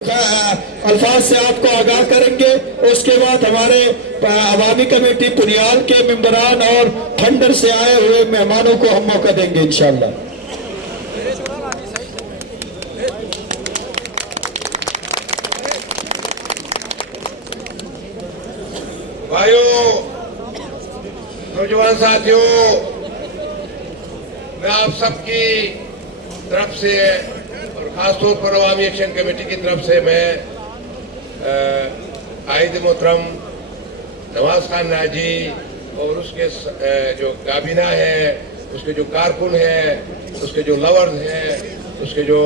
الفاظ سے آپ کو آگاہ کریں گے. اس کے بعد ہمارے عوامی کمیٹی پنیال کے ممبران اور پھنڈر سے آئے ہوئے مہمانوں کو ہم موقع دیں گے انشاءاللہ. بھائیوں، نوجوان ساتھیوں، میں آپ سب کی طرف سے اور خاص طور پر عوامی ایکشن کمیٹی کی طرف سے میں قائد محترم نواز خان ناجی اور اس کے جو کابینہ ہے، اس کے جو کارکن ہیں، اس کے جو لورز ہیں، اس کے جو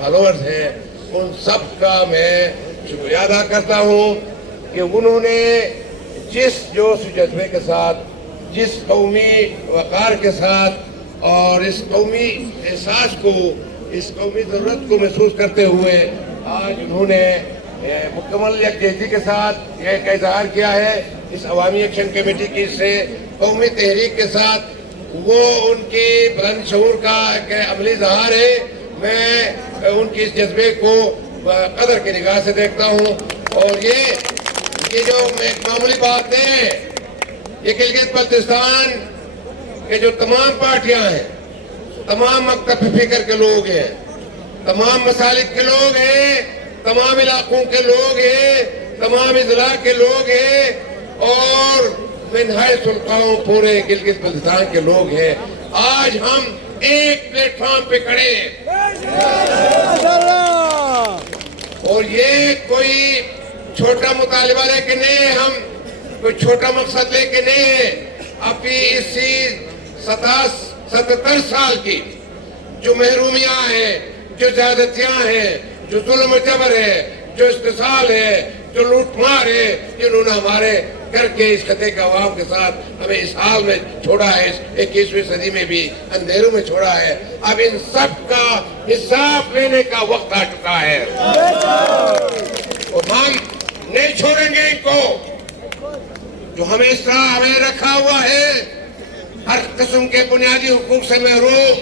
فالوورز ہیں، ان سب کا میں شکریہ ادا کرتا ہوں کہ انہوں نے جس جوش و جذبے کے ساتھ، جس قومی وقار کے ساتھ اور اس قومی احساس کو، اس قومی ضرورت کو محسوس کرتے ہوئے آج انہوں نے مکمل یکجہتی کے ساتھ یہ اظہار کیا ہے اس عوامی ایکشن کمیٹی کی سے قومی تحریک کے ساتھ. وہ ان کی بلند شعور کا ایک عملی اظہار ہے. میں ان کی اس جذبے کو قدر کی نگاہ سے دیکھتا ہوں. اور یہ جو ایک معمولی بات نہیں ہے. یہ گلگت بلتستان کے جو تمام پارٹیاں ہیں، تمام مکتب فکر کے لوگ ہیں، تمام مسالک کے لوگ ہیں، تمام علاقوں کے لوگ ہیں، تمام اضلاع کے لوگ ہیں اور من حیث القوم پورے گلگت بلتستان کے لوگ ہیں. آج ہم ایک پلیٹ فارم پہ کھڑے ہیں اور یہ کوئی چھوٹا مطالبہ لے کے نہیں ہے، ہم کوئی چھوٹا مقصد لے کے نہیں ہے. ابھی اسی 77 سال کی جو محرومیاں ہیں، جو زیادتیاں ہیں، جو ظلم و جبر ہے، جو استحصال ہے، جو لوٹ مار ہے، جنہوں نے ہمارے کر کے اس خطے کے عوام کے ساتھ ہمیں اس حال میں چھوڑا ہے، اس 21ویں صدی میں بھی اندھیروں میں چھوڑا ہے. اب ان سب کا حساب لینے کا وقت آ چکا ہے اور ہم نہیں چھوڑیں گے ان کو جو ہمیں اس طرح ہمیں رکھا ہوا ہے. ہر قسم کے بنیادی حقوق سے محروم،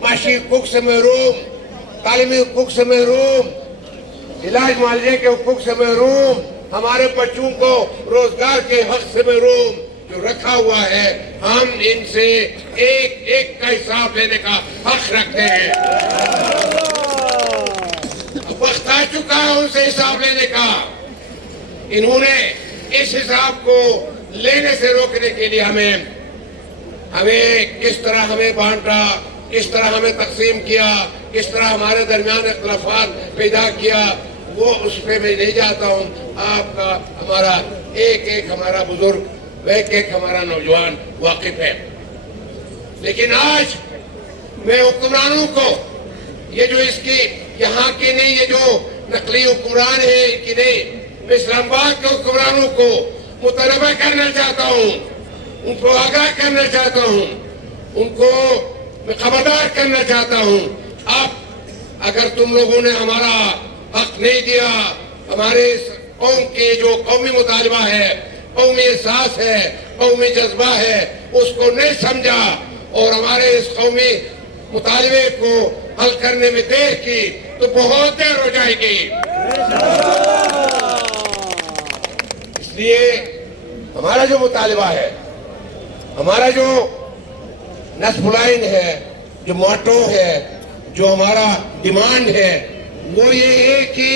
معاشی حقوق سے محروم، تعلیمی حقوق سے محروم، علاج معالجے کے حقوق سے محروم، ہمارے بچوں کو روزگار کے حق سے محروم جو رکھا ہوا ہے. ہم ان سے ایک ایک کا حساب لینے کا حق رکھتے ہیں. وقت آ چکا ہے ان سے حساب لینے کا. انہوں نے اس حساب کو لینے سے روکنے کے لیے ہمیں کس طرح ہمیں بانٹا، کس طرح ہمیں تقسیم کیا، کس طرح ہمارے درمیان اختلافات پیدا کیا، وہ اس پہ میں نہیں جاتا ہوں. آپ کا ہمارا ایک ہمارا بزرگ، ایک ہمارا نوجوان واقف ہے. لیکن آج میں حکمرانوں کو، یہ جو اس کی یہاں کی نہیں، یہ جو نقلی حکمران ہے ان کی نہیں، میں اسلام آباد کے حکمرانوں کو مطالبہ کرنا چاہتا ہوں، ان کو آگاہ کرنا چاہتا ہوں، ان کو میں خبردار کرنا چاہتا ہوں. اب اگر تم لوگوں نے ہمارا حق نہیں دیا، ہمارے اس قوم کے جو قومی مطالبہ ہے، قومی احساس ہے، قومی جذبہ ہے، اس کو نہیں سمجھا اور ہمارے اس قومی مطالبے کو حل کرنے میں دیر کی تو بہت دیر ہو جائے گی. اس لیے ہمارا جو مطالبہ ہے، ہمارا جو نصب لائن ہے، جو موٹو ہے، جو ہمارا ڈیمانڈ ہے، وہ یہ ہے کہ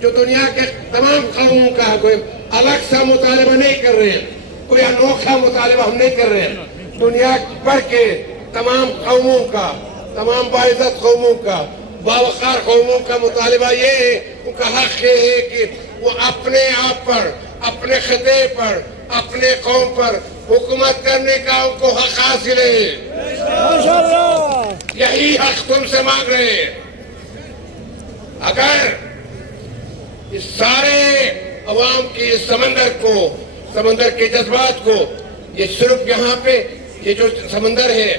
جو دنیا کے تمام قوموں کا کوئی الگ سا مطالبہ نہیں کر رہے ہیں، کوئی انوکھا مطالبہ ہم نہیں کر رہے ہیں. دنیا بھر کے تمام قوموں کا، تمام باعزت قوموں کا، باوقار قوموں کا مطالبہ یہ ہے، ان کا حق یہ ہے کہ وہ اپنے آپ پر، اپنے خطے پر، اپنے قوم پر حکومت کرنے کا ان کو حق حاصل ہے. یہی حق تم سے مانگ رہے ہیں. اگر اس سارے عوام کی سمندر کو، سمندر کے جذبات کو، یہ صرف یہاں پہ یہ جو سمندر ہے،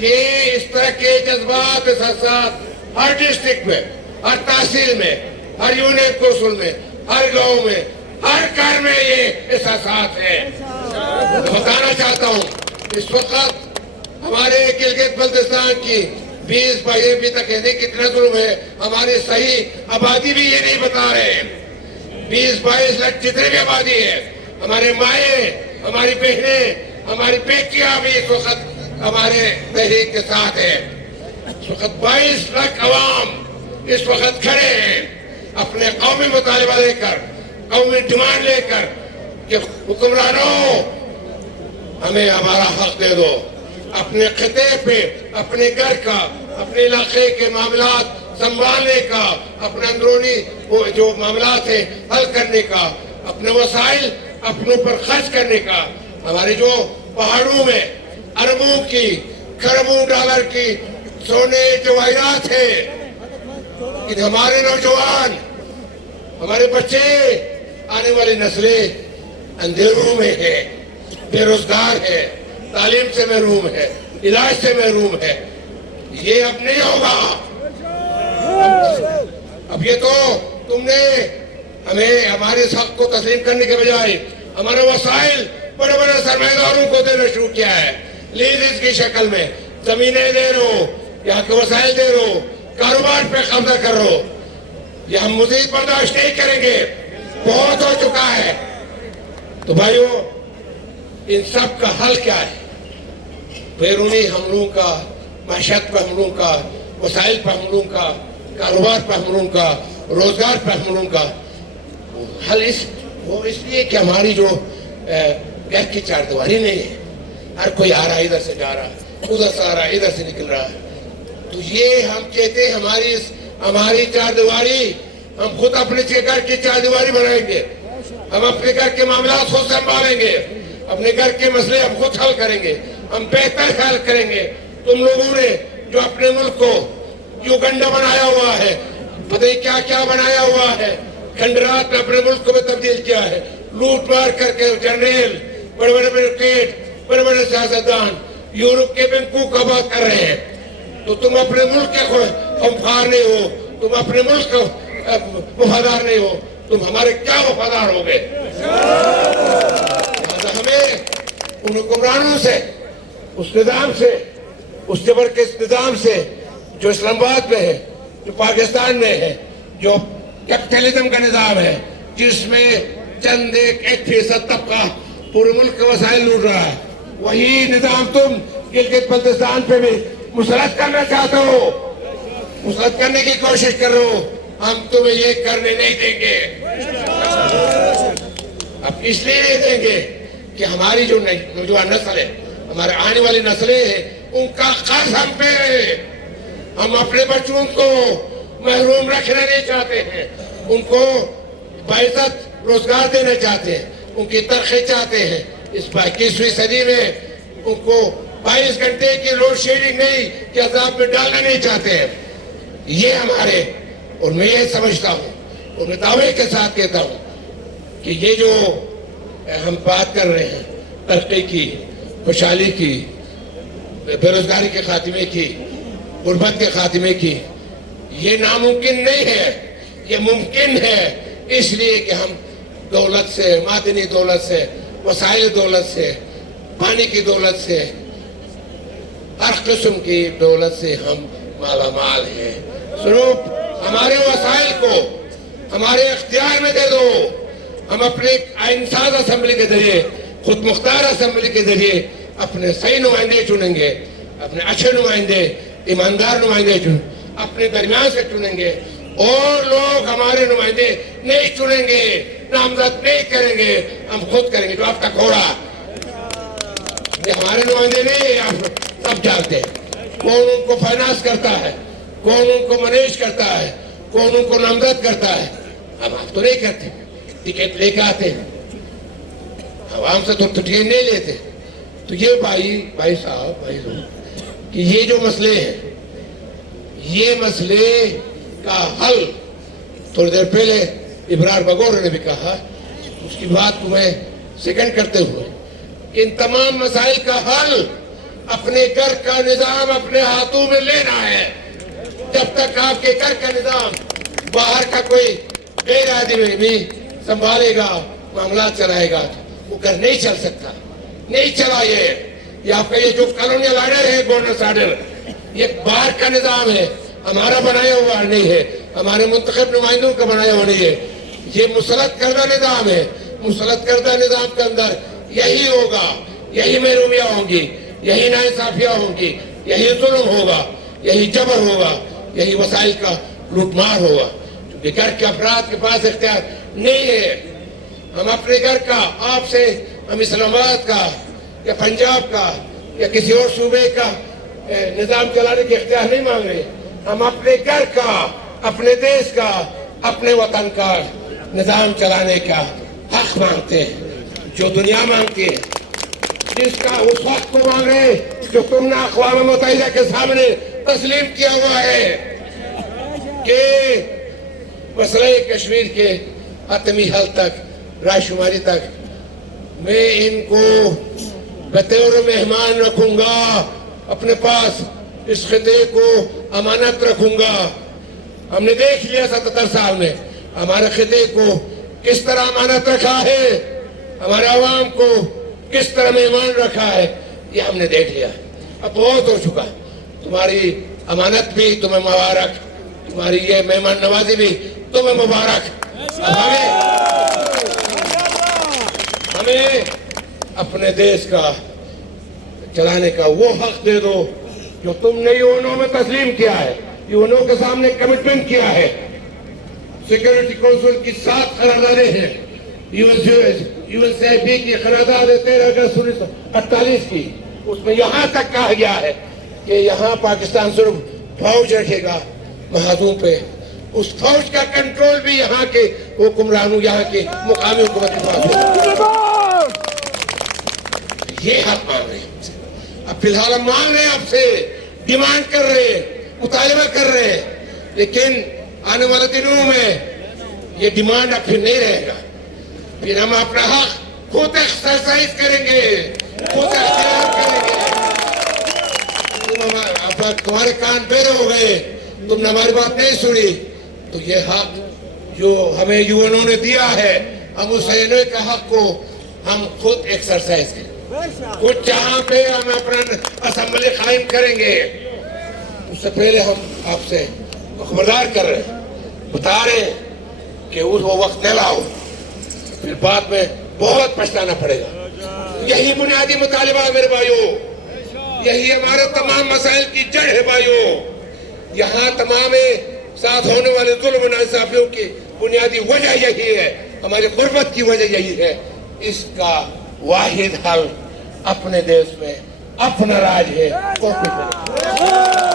یہ اس طرح کے جذبات احساسات ہر ڈسٹرکٹ میں، ہر تحصیل میں، ہر یونین کونسل میں، ہر گاؤں میں، ہر گھر میں یہ احساسات ہیں. بتانا چاہتا ہوں اس وقت ہمارے گلگت بلتستان کی 20-22 ابھی تک کہتے کتنا ظلم ہے. ہماری صحیح آبادی بھی یہ نہیں بتا رہے ہیں. 20-22 لاکھ جتنے بھی آبادی ہے, ہمارے مائیں, ہماری بہنیں, ہماری بیٹیاں بھی اس وقت ہمارے تحریک کے ساتھ ہیں. اس وقت 22 لاکھ عوام اس وقت کھڑے ہیں اپنے قومی مطالبہ لے کر, قومی ڈیمانڈ لے کر کہ حکمرانوں ہمیں ہمارا حق دے دو. اپنے خطے پہ اپنے گھر کا, اپنے علاقے کے معاملات سنبھالنے کا, اپنے اندرونی جو معاملات ہیں حل کرنے کا, اپنے وسائل اپنوں پر خرچ کرنے کا. ہمارے جو پہاڑوں میں اربوں کی, کروڑوں ڈالر کی سونے جواہرات ہیں, کہ ہمارے نوجوان, ہمارے بچے, آنے والی نسلیں اندھیروں میں ہیں, بے روزگار ہے, تعلیم سے محروم ہے, علاج سے محروم ہے. یہ اب نہیں ہوگا. اب یہ تو تم نے ہمیں ہمارے اس حق کو تسلیم کرنے کے بجائے ہمارے وسائل بڑے بڑے سرمایہ داروں کو دینا شروع کیا ہے, لیزز کی شکل میں. زمینیں دے رہو, یہاں کے وسائل دے رہو, کاروبار پہ قبضہ کر رہو. یہ ہم مزید برداشت نہیں کریں گے, بہت ہو چکا ہے. تو بھائیو, ان سب کا حل کیا ہے؟ بیرونی حملوں کا, معیشت پر حملوں کا, وسائل پر حملوں کا, کاروبار پر حملوں کا, روزگار پر حملوں کا حل وہ اس لیے کہ ہماری جو گھر کی چار دیواری نہیں ہے. ہر کوئی آ رہا, ادھر سے جا رہا, ادھر سے آ رہا, ادھر سے نکل رہا ہے. تو یہ ہم کہتے ہیں ہماری چار دیواری, ہم خود اپنے گھر کی چار دیواری بنائیں گے. ہم اپنے گھر کے معاملات خود سنبھالیں گے, اپنے گھر کے مسئلے ہم خود حل کریں گے, ہم بہتر حل کریں گے. تم لوگوں نے جو اپنے ملک کو یوگنڈا بنایا ہوا ہے, پتہ ہی کیا کیا بنایا ہوا ہے, کھنڈرات میں اپنے ملک کو بھی تبدیل کیا ہے, لوٹ مار کر کے جنریل, بڑے بڑے بیروکریٹ, بڑے بڑے سیاستدان یورپ کے بینکوں کا بات کر رہے ہیں. تو تم اپنے ملک کے خواہشار نہیں ہو, تم اپنے ملک کا وفادار نہیں ہو, تم ہمارے کیا وفادار ہو گئے؟ ہمیں ان حکمرانوں سے, اس نظام سے, اس زبردست نظام سے جو اسلام آباد میں ہے, جو پاکستان میں ہے, جو کیپٹلزم کا نظام ہے, جس میں چند 1% طبقہ پورے ملک کے وسائل لوٹ رہا ہے, وہی نظام تم گلگت بلتستان پہ بھی مسلط کرنا چاہتے ہو, مسلط کرنے کی کوشش کر رہے ہو. ہم تمہیں یہ کرنے نہیں دیں گے. اب اس لیے نہیں دیں گے کہ ہماری جو نوجوان نسل ہے, ہمارے آنے والی نسلیں ہیں, ان کا قرض ہم پہ ہے. ہم اپنے بچوں کو محروم رکھنا نہیں چاہتے ہیں, ان کو باعزت روزگار دینا چاہتے ہیں, ان کی ترقی چاہتے ہیں. اس 21ویں صدی میں ان کو 22 گھنٹے کی لوڈ شیڈنگ نہیں کہ عذاب میں ڈالنا نہیں چاہتے ہیں. یہ ہمارے, اور میں یہ سمجھتا ہوں اور میں دعوے کے ساتھ کہتا ہوں کہ یہ جو ہم بات کر رہے ہیں ترقی کی, خوشحالی کی, بے روزگاری کے خاتمے کی, غربت کے خاتمے کی, یہ ناممکن نہیں ہے, یہ ممکن ہے. اس لیے کہ ہم دولت سے, معدنی دولت سے, وسائل دولت سے, پانی کی دولت سے, ہر قسم کی دولت سے ہم مالا مال ہیں. سنو, ہمارے وسائل کو ہمارے اختیار میں دے دو. ہم اپنے آئین ساز اسمبلی کے ذریعے, خود مختار اسمبلی کے ذریعے اپنے صحیح نمائندے چنیں گے, اپنے اچھے نمائندے, ایماندار نمائندے اپنے درمیان سے چنیں گے. اور لوگ ہمارے نمائندے نہیں چنیں گے, نامزد نہیں کریں گے, ہم خود کریں گے. جو آپ کا گھوڑا, یہ ہمارے نمائندے نہیں, آپ سب جانتے ہیں کون ان کو فائنانس کرتا ہے, کون ان کو مینیج کرتا ہے, کون ان کو نامزد کرتا ہے. اب آپ تو نہیں کرتے, ٹکٹ لے کے آتے ہیں, عوام سے تو ٹکٹ نہیں لیتے. تو یہ بھائی صاحب, کہ یہ جو مسئلے ہیں, یہ مسئلے کا حل تھوڑی دیر پہلے ابرار بگور نے بھی کہا, اس کی بات کو میں سیکنڈ کرتے ہوئے, ان تمام مسائل کا حل اپنے گھر کا نظام اپنے ہاتھوں میں لینا ہے. جب تک آپ کے گھر کا نظام باہر کا کوئی غیر آدمی بھی سنبھالے گا, معاملات چلائے گا, وہ گھر نہیں چل سکتا. نہیں چلا. یہ آپ کا یہ جو کالونیل آرڈر ہے, بونس آرڈر, یہ بار کا نظام ہے، ہمارا بنایا ہوا نہیں ہے، ہمارے منتخب نمائندوں کا بنایا ہوا نہیں ہے، یہ مسلط کردہ نظام ہے۔ مسلط کردہ نظام کے اندر یہی ہوگا، یہی محرومیاں ہوں گی، یہی ناانصافیاں ہوں گی، یہی ظلم ہوگا، یہی جبر ہوگا، یہی وسائل کا لوٹ مار ہوگا، کیونکہ گھر کے افراد کے پاس اختیار نہیں ہے۔ ہم اپنے گھر کا، آپ سے ہم اسلام آباد کا یا پنجاب کا یا کسی اور صوبے کا نظام چلانے کے اختیار نہیں مانگ رہے، ہم اپنے گھر کا، اپنے دیش کا، اپنے وطن کا نظام چلانے کا حق مانگتے ہیں، جو دنیا مانگتی ہے، جس کا اس وقت کو مانگ رہے جو تم نے اقوام متحدہ کے سامنے تسلیم کیا ہوا ہے کہ مسئلہ کشمیر کے حتمی حل تک، رائے شماری تک میں ان کو بطور مہمان رکھوں گا، اپنے پاس اس خطے کو امانت رکھوں گا۔ ہم نے دیکھ لیا 77 سال میں ہمارے خطے کو کس طرح امانت رکھا ہے، ہمارے عوام کو کس طرح مہمان رکھا ہے، یہ ہم نے دیکھ لیا۔ اب بہت ہو چکا، تمہاری امانت بھی تمہیں مبارک، تمہاری یہ مہمان نوازی بھی تمہیں مبارک۔ ہمیں اپنے دیش کا چلانے کا وہ حق دے دو جو تم نے یونو میں تسلیم کیا ہے، یونو کے سامنے کمٹمنٹ کیا ہے۔ سیکیورٹی کونسل کی 7 قراردادیں ہیں، یو این سی آئی پی کی قرارداد ہے 13 اگست 1948 کی، اس میں یہاں تک کہا گیا ہے کہ یہاں پاکستان صرف فوج رکھے گا محاذوں پہ، اس فوج کا کنٹرول بھی یہاں کے حکمرانوں، یہاں کے مقامی حکومت کے پاس ہوگا۔ یہ حق مانگ رہے ہیں ہم سے، اب فی الحال ہم مانگ رہے ہیں آپ سے، ڈیمانڈ کر رہے ہیں، مطالبہ کر رہے ہیں، لیکن آنے والے دنوں میں یہ ڈیمانڈ اب پھر نہیں رہے گا، پھر ہم اپنا حق خود ایکسرسائز کریں گے، خود اختیار کریں گے۔ تمہارے کان پیرے ہو گئے، تم نے ہماری بات نہیں سنی، تو یہ حق جو ہمیں یو این او نے دیا ہے، ہم اس یو این او کے حق کو ہم خود ایکسرسائز کریں، خود جہاں پہ ہم اپنا اسمبلی قائم کریں گے، اس سے پہلے ہم آپ سے خبردار کر رہے ہیں، بتا رہے ہیں کہ وہ وقت نہ لاؤ، پھر بعد میں بہت پچھتانا پڑے گا۔ یہی بنیادی مطالبہ ہے میرے بھائیوں، یہی ہمارے تمام مسائل کی جڑ ہے بھائیوں، یہاں تمام ساتھ ہونے والے ظلم و ناانصافیوں کی بنیادی وجہ یہی ہے، ہماری غربت کی وجہ یہی ہے۔ اس کا واحد حل اپنے دیش میں اپنا راج ہے، اور کچھ نہیں۔